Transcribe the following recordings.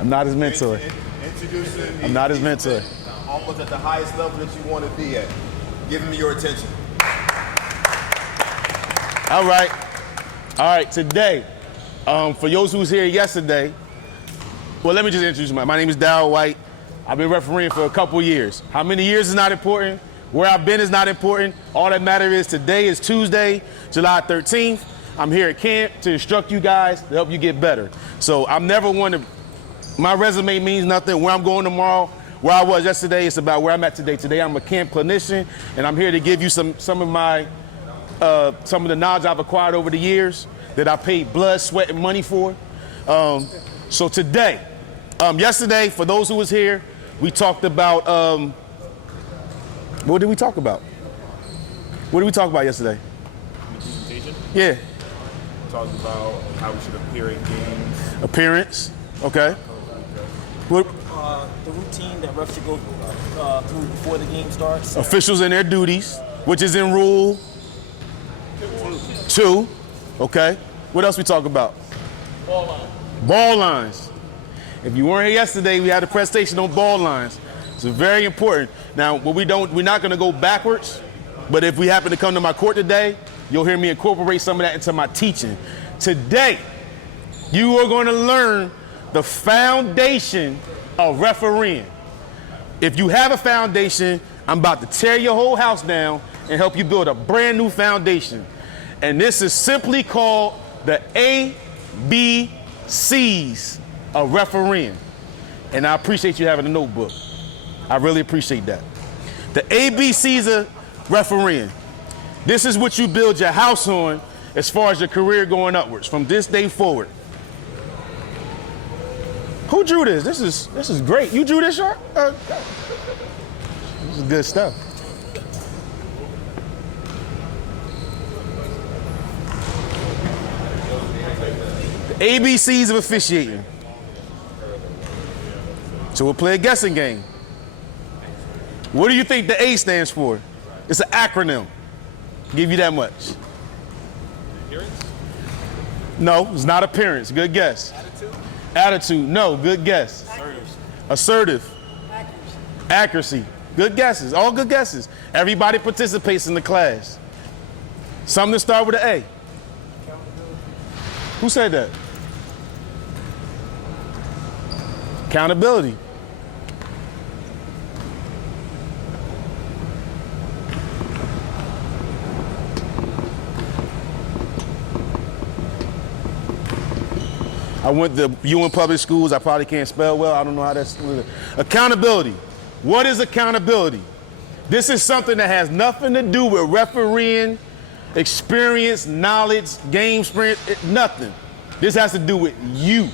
I'm not his mentor. Introducing I'm not his mentor. Almost at the highest level that you want to be at. Give him your attention. All right. All right, today, for those who was here yesterday, well, let me just introduce myself. My name is Darryl White. I've been refereeing for a couple years. How many years is not important. Where I've been is not important. All that matters is today is Tuesday, July 13th. I'm here at camp to instruct you guys to help you get better. So I'm never one to, my resume means nothing. Where I'm going tomorrow, where I was yesterday, it's about where I'm at today. Today I'm a camp clinician, and I'm here to give you some of the knowledge I've acquired over the years that I paid blood, sweat, and money for. So today, yesterday, for those who was here, we talked about, what did we talk about? What did we talk about yesterday? The presentation? Yeah. Talked about how we should appear in games. Appearance, okay. What, The routine that refs should go through before the game starts. officials and their duties, which is in rule 2, okay. What else we talk about? Ball line. Ball lines. If you weren't here yesterday, we had a presentation on ball lines. It's very important. Now, we're not gonna go backwards, but if we happen to come to my court today, you'll hear me incorporate some of that into my teaching. Today, you are gonna learn the foundation of refereeing. If you have a foundation, I'm about to tear your whole house down and help you build a brand new foundation. And this is simply called the ABCs of refereeing. And I appreciate you having a notebook. I really appreciate that. The ABCs of refereeing. This is what you build your house on as far as your career going upwards from this day forward. Who drew this? This is great. You drew this, Shark? This is good stuff. The ABCs of officiating. So we'll play a guessing game. What do you think the A stands for? It's an acronym. Give you that much. Appearance? No, it's not appearance. Good guess. Attitude, no, good guess. Assertive. Accuracy. Good guesses, all good guesses. Everybody participates in the class. Something to start with an A. Who said that? Accountability. I went to UN public schools. I probably can't spell well. I don't know how that's. Accountability. What is accountability? This is something that has nothing to do with refereeing, experience, knowledge, game sprint, nothing. This has to do with you.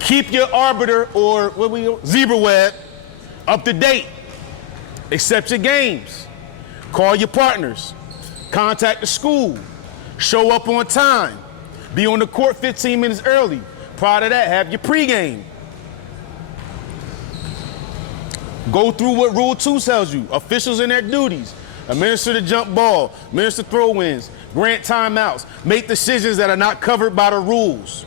Keep your arbiter or zebra web up to date. Accept your games. Call your partners. Contact the school. Show up on time. Be on the court 15 minutes early. Prior to that, have your pregame. Go through what Rule 2 tells you. Officials and their duties. Administer the jump ball. Administer throw-ins. Grant timeouts. Make decisions that are not covered by the rules.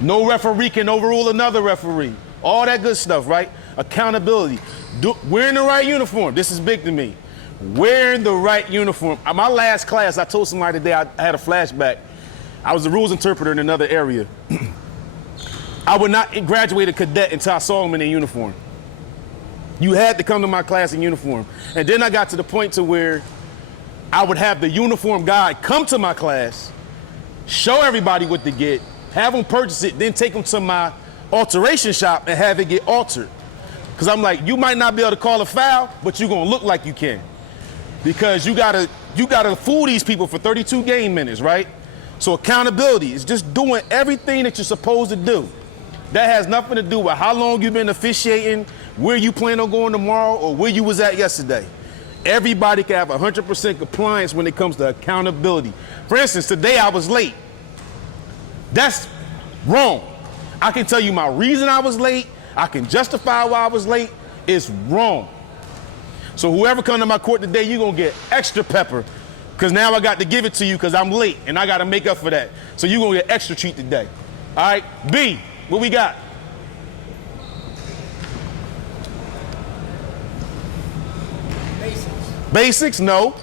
No referee can overrule another referee. All that good stuff, right? Accountability. Wearing the right uniform. This is big to me. Wearing the right uniform. My last class, I told somebody today, I had a flashback. I was a rules interpreter in another area. I would not graduate a cadet until I saw them in their uniform. You had to come to my class in uniform. And then I got to the point to where I would have the uniform guy come to my class, show everybody what to get, have them purchase it, then take them to my alteration shop and have it get altered. Because I'm like, you might not be able to call a foul, but you're gonna look like you can. Because you gotta fool these people for 32 game minutes, right? So accountability is just doing everything that you're supposed to do. That has nothing to do with how long you've been officiating, where you plan on going tomorrow, or where you was at yesterday. Everybody can have 100% compliance when it comes to accountability. For instance, today I was late. That's wrong. I can tell you my reason I was late. I can justify why I was late. It's wrong. So whoever come to my court today, you're gonna get extra pepper, because now I got to give it to you because I'm late and I got to make up for that. So you're gonna get extra treat today. All right, B, What we got? Basics, no.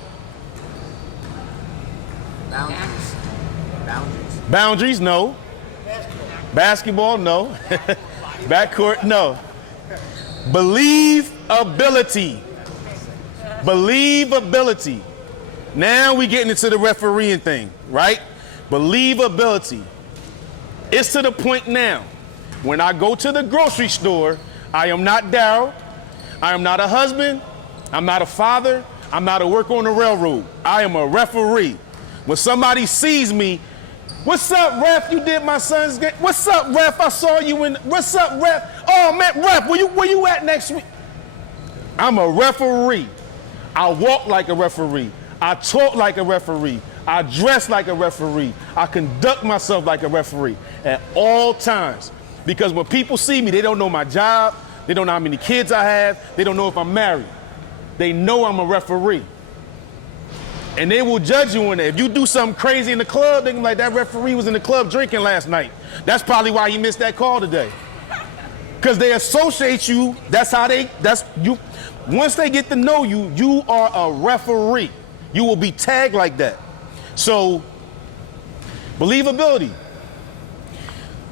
Boundaries, no. Basketball, no. Backcourt, no. Believability. Believability. Now we getting into the refereeing thing, right? Believability. It's to the point now, when I go to the grocery store, I am not Darryl. I am not a husband. I'm not a father. I'm not a worker on the railroad. I am a referee. When somebody sees me, what's up, ref? You did my son's game. What's up, ref? I saw you in. What's up, ref? Oh man, ref, where you at next week? I'm a referee. I walk like a referee. I talk like a referee. I dress like a referee. I conduct myself like a referee at all times. Because when people see me, they don't know my job. They don't know how many kids I have. They don't know if I'm married. They know I'm a referee. And they will judge you on that. If you do something crazy in the club, they can be like, that referee was in the club drinking last night. That's probably why he missed that call today. Because they associate you, once they get to know you, you are a referee. You will be tagged like that. So, believability.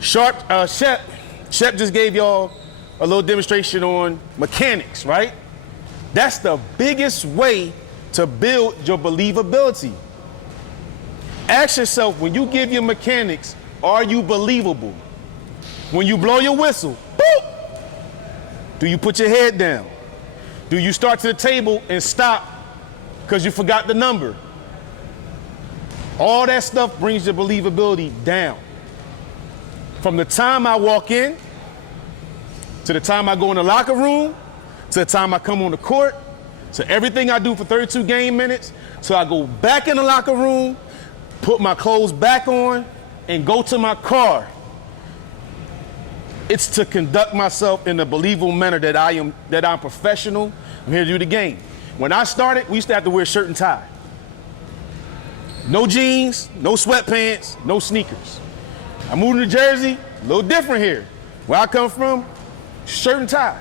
Shep just gave y'all a little demonstration on mechanics, right? That's the biggest way to build your believability. Ask yourself, when you give your mechanics, are you believable? When you blow your whistle, boop, do you put your head down? Do you start to the table and stop because you forgot the number? All that stuff brings your believability down. From the time I walk in, to the time I go in the locker room, to the time I come on the court, to everything I do for 32 game minutes, so I go back in the locker room, put my clothes back on, and go to my car. It's to conduct myself in a believable manner that I'm professional. I'm here to do the game. When I started, we used to have to wear shirt and tie. No jeans, no sweatpants, no sneakers. I moved to Jersey, a little different here. Where I come from, shirt and tie.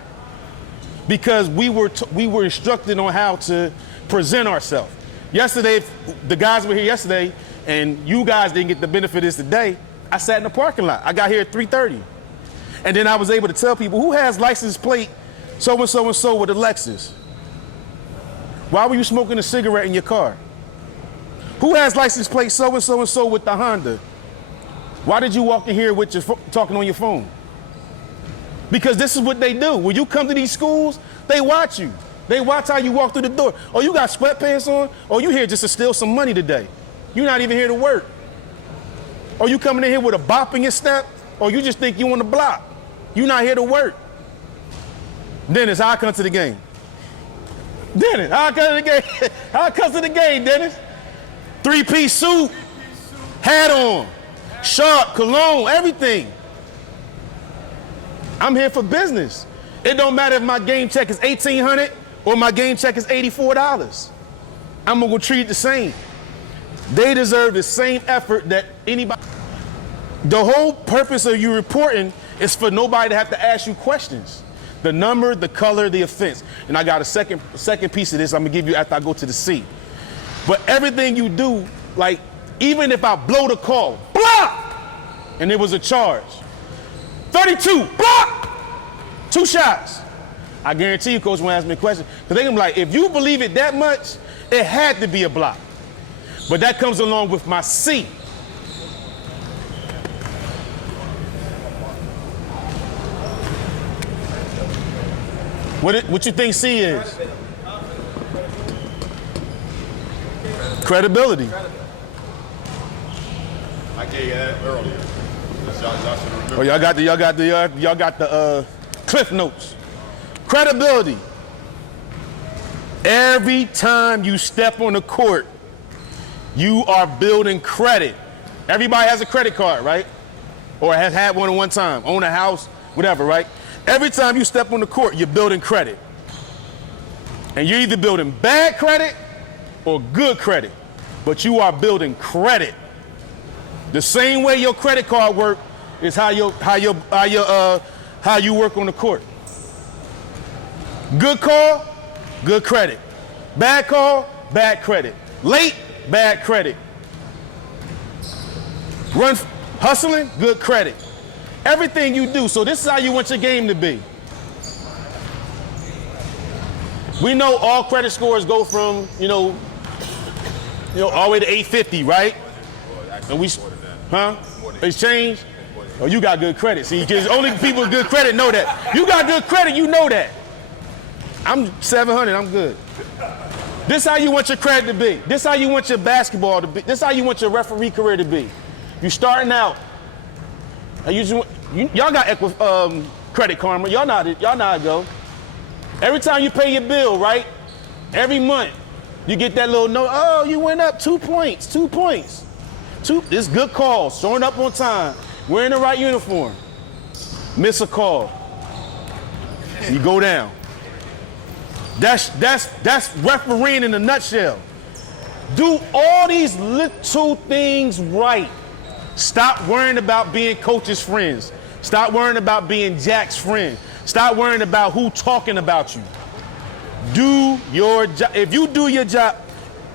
Because we were instructed on how to present ourselves. Yesterday, the guys were here yesterday, and you guys didn't get the benefit of this today. I sat in the parking lot. I got here at 3:30. And then I was able to tell people, who has license plate so-and-so and so with a Lexus? Why were you smoking a cigarette in your car? Who has license plate so-and-so and so with the Honda? Why did you walk in here with your talking on your phone? Because this is what they do. When you come to these schools, they watch you. They watch how you walk through the door. Oh, you got sweatpants on? Oh, you here just to steal some money today. You're not even here to work. Or you coming in here with a bop in your step? Or you just think you on the block. You're not here to work. Dennis, how I come to the game? Dennis, how I come to the game? How I come to the game, Dennis? Three-piece suit, hat on, sharp, cologne, everything. I'm here for business. It don't matter if my game check is $1,800 or my game check is $84. I'm gonna treat it the same. They deserve the same effort that anybody. The whole purpose of you reporting is for nobody to have to ask you questions. The number, the color, the offense. And I got a second piece of this I'm gonna give you after I go to the C. But everything you do, like even if I blow the call, block, and it was a charge, 32, block, 2 shots. I guarantee you, coach, won't ask me a question. Because they're gonna be like, if you believe it that much, it had to be a block. But that comes along with my C. What you think C is? Credibility. I gave you that earlier. Oh, y'all got the Cliff Notes. Credibility. Every time you step on the court, you are building credit. Everybody has a credit card, right? Or has had one at one time, own a house, whatever, right? Every time you step on the court, you're building credit. And you're either building bad credit or good credit, but you are building credit. The same way your credit card works, It's how you work on the court. Good call, good credit. Bad call, bad credit. Late, bad credit. Run, hustling, good credit. Everything you do. So this is how you want your game to be. We know all credit scores go from, all the way to 850, right? And we, huh? It's changed? Oh, you got good credit. See, because only people with good credit know that. You got good credit, you know that. I'm 700, I'm good. This how you want your credit to be. This how you want your basketball to be. This how you want your referee career to be. You starting out, and y'all got credit karma. Y'all know how it go. Every time you pay your bill, right? Every month, you get that little note. Oh, you went up 2 points. 2 points. It's good calls. Showing up on time. Wearing the right uniform. Miss a call. You go down. That's refereeing in a nutshell. Do all these little things right. Stop worrying about being coach's friends. Stop worrying about being Jack's friend. Stop worrying about who talking about you. Do your job. If you do your job,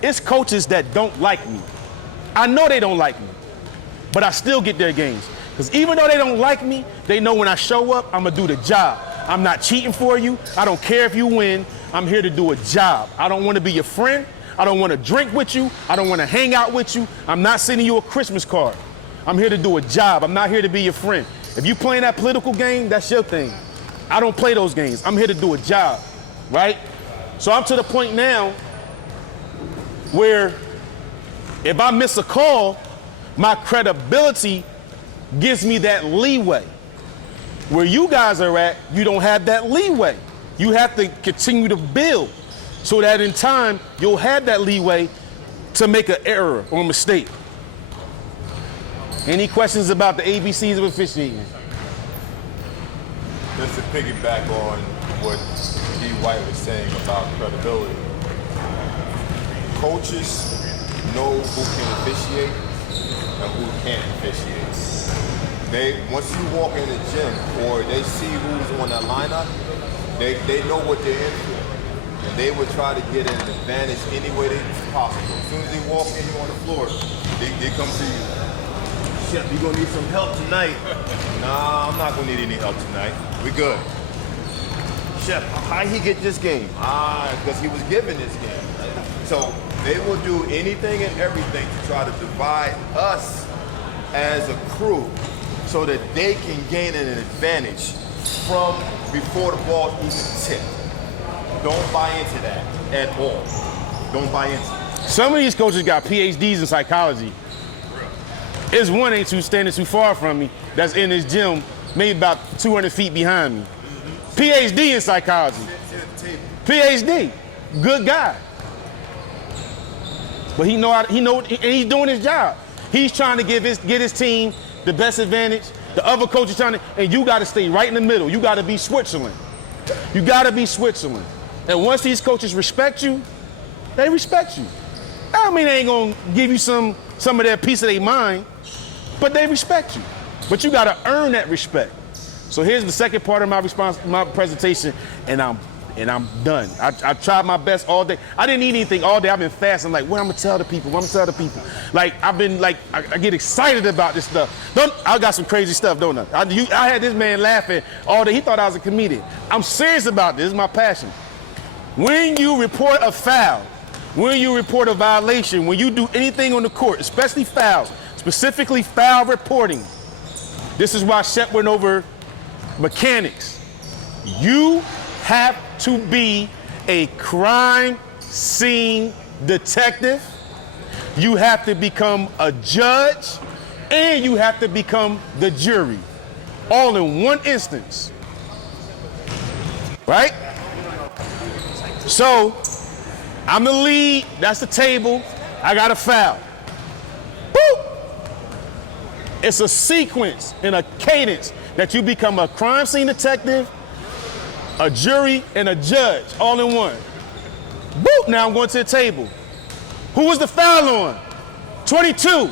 it's coaches that don't like me. I know they don't like me, but I still get their games. Because even though they don't like me, they know when I show up, I'm gonna do the job. I'm not cheating for you. I don't care if you win. I'm here to do a job. I don't want to be your friend. I don't want to drink with you. I don't want to hang out with you. I'm not sending you a Christmas card. I'm here to do a job. I'm not here to be your friend. If you playing that political game, that's your thing. I don't play those games. I'm here to do a job, right? So I'm to the point now where if I miss a call, my credibility gives me that leeway. Where you guys are at, you don't have that leeway. You have to continue to build so that in time, you'll have that leeway to make an error or mistake. Any questions about the ABCs of officiating? Just to piggyback on what D. White was saying about credibility. Coaches know who can officiate and who can't officiate. Once you walk in the gym or they see who's on that lineup, they know what they're in for. And they would try to get an advantage any way possible. As soon as they walk in here on the floor, they come to you. Chef, you gonna need some help tonight. Nah, I'm not gonna need any help tonight. We good. Chef, how he get this game? Because he was given this game. So they will do anything and everything to try to divide us as a crew so that they can gain an advantage from before the ball even tipped. Don't buy into that at all. Don't buy into it. Some of these coaches got PhDs in psychology. It's one ain't standing too far from me that's in this gym, maybe about 200 feet behind me. PhD in psychology. PhD, good guy. But and he's doing his job. He's trying to get his team the best advantage. The other coach is trying to, and you got to stay right in the middle. You got to be Switzerland. You got to be Switzerland. And once these coaches respect you, they respect you. I mean, they ain't gonna give you some of their piece of their mind, but they respect you. But you got to earn that respect. So here's the second part of my presentation, and I'm done. I tried my best all day. I didn't eat anything all day. I've been fasting. Like, what I'm gonna tell the people? What I'm gonna tell the people? Like, I've been like, I get excited about this stuff. I got some crazy stuff, don't I? I had this man laughing all day. He thought I was a comedian. I'm serious about this. This is my passion. When you report a foul, when you report a violation, when you do anything on the court, especially fouls, specifically foul reporting, this is why Shep went over mechanics. You have to be a crime scene detective. You have to become a judge, and you have to become the jury, all in one instance. Right? So, I'm the lead, that's the table, I got a foul. Boop! It's a sequence and a cadence that you become a crime scene detective, a jury, and a judge, all in one. Boop! Now I'm going to the table. Who was the foul on? 22.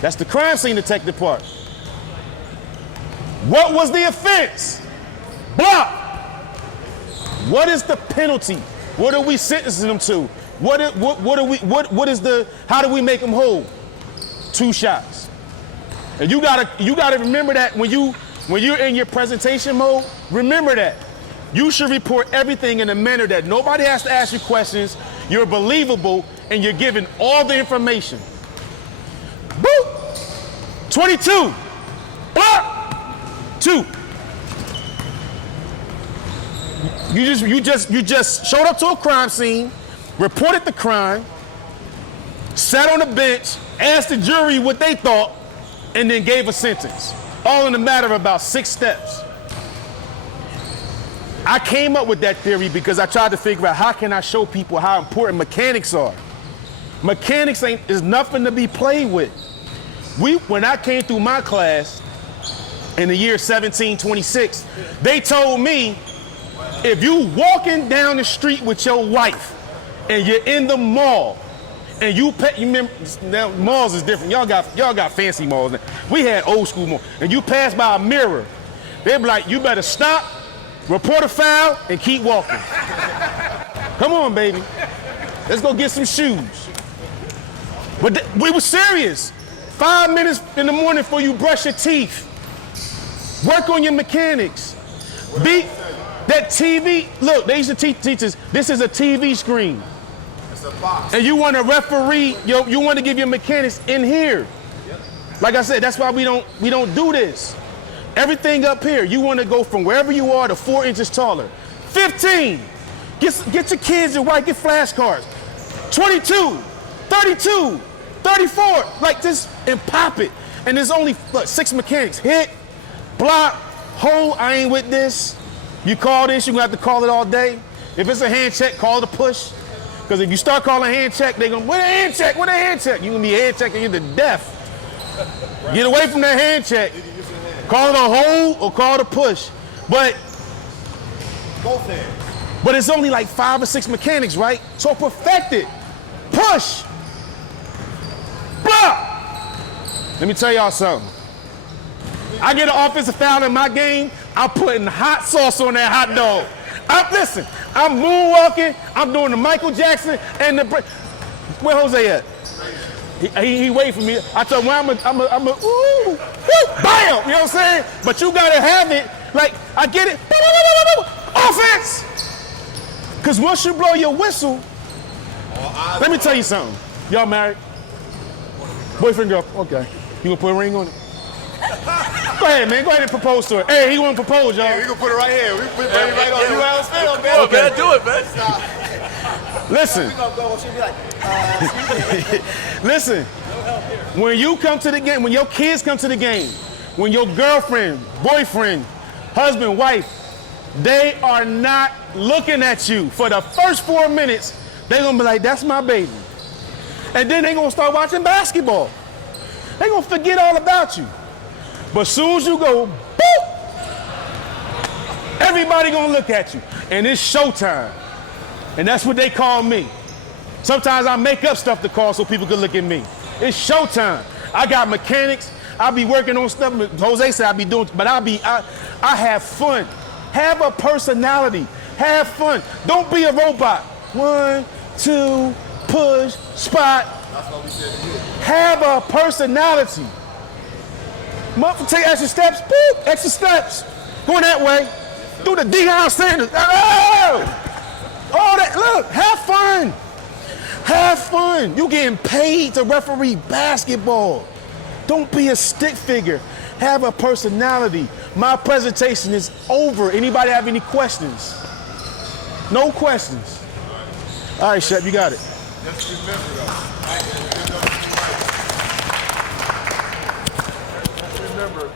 That's the crime scene detective part. What was the offense? Block. What is the penalty? What are we sentencing them to? How do we make them whole? 2 shots. And you gotta remember that when you're in your presentation mode, remember that. You should report everything in a manner that nobody has to ask you questions, you're believable, and you're given all the information. Boop! 22. Block! 2. You just showed up to a crime scene, reported the crime, sat on the bench, asked the jury what they thought, and then gave a sentence. All in a matter of about 6 steps. I came up with that theory because I tried to figure out how can I show people how important mechanics are. Mechanics is nothing to be played with. When I came through my class in the year 1726, they told me, if you walking down the street with your wife and you're in the mall and you remember, now malls is different. Y'all got fancy malls now. We had old school malls. And you pass by a mirror, they'd be like, you better stop, report a foul, and keep walking. Come on, baby. Let's go get some shoes. But we were serious. 5 minutes in the morning before you brush your teeth. Work on your mechanics. Beat that TV. Look, they used to teach us, this is a TV screen. It's a box. And you want to referee, you want to give your mechanics in here. Yep. Like I said, that's why we don't do this. Everything up here, you want to go from wherever you are to 4 inches taller. 15. Get your kids your wife, get flashcards. 22, 32, 34, like this, and pop it. And there's only 6 mechanics. Hit, block, hold, I ain't with this. You call this, you're gonna have to call it all day. If it's a hand check, call it a push. Because if you start calling hand check, they're gonna, what a hand check, what a hand check? You're gonna be hand checking you to death. Right. Get away from that hand check. Call it a hold or call it a push. But both hands. But it's only like 5 or 6 mechanics, right? So perfect it. Push. Block. Let me tell y'all something. I get an offensive foul in my game, I'm putting hot sauce on that hot dog. Listen, I'm moonwalking, I'm doing the Michael Jackson and the... Where Jose at? He wait for me. I told him, I'm a, ooh, woo, bam! You know what I'm saying? But you gotta have it, like, I get it, offense! Because once you blow your whistle, let me tell you something. Y'all married? Boyfriend, girl, okay. You gonna put a ring on it? Go ahead, man. Go ahead and propose to her. Hey, he want to propose, y'all. Yeah, we gonna put it right here. We put it right on you. How's it man? Okay. Man, do it, man. Listen. We gonna go. She'll be like, Listen. When you come to the game, when your kids come to the game, when your girlfriend, boyfriend, husband, wife, they are not looking at you for the first 4 minutes. They're gonna be like, "That's my baby," and then they're gonna start watching basketball. They're gonna forget all about you. But as soon as you go, boop, everybody gonna look at you. And it's showtime. And that's what they call me. Sometimes I make up stuff to call so people can look at me. It's showtime. I got mechanics. I be working on stuff. Jose said I be doing, but I have fun. Have a personality. Have fun. Don't be a robot. 1, 2, push, spot. That's what we said to you. Have a personality. Take extra steps, boop, extra steps. Going that way. Do the Deion Sanders. Oh! All that, look, have fun. Have fun. You getting paid to referee basketball. Don't be a stick figure. Have a personality. My presentation is over. Anybody have any questions? No questions. All right, Shep, you got it. Just remember though. Remember,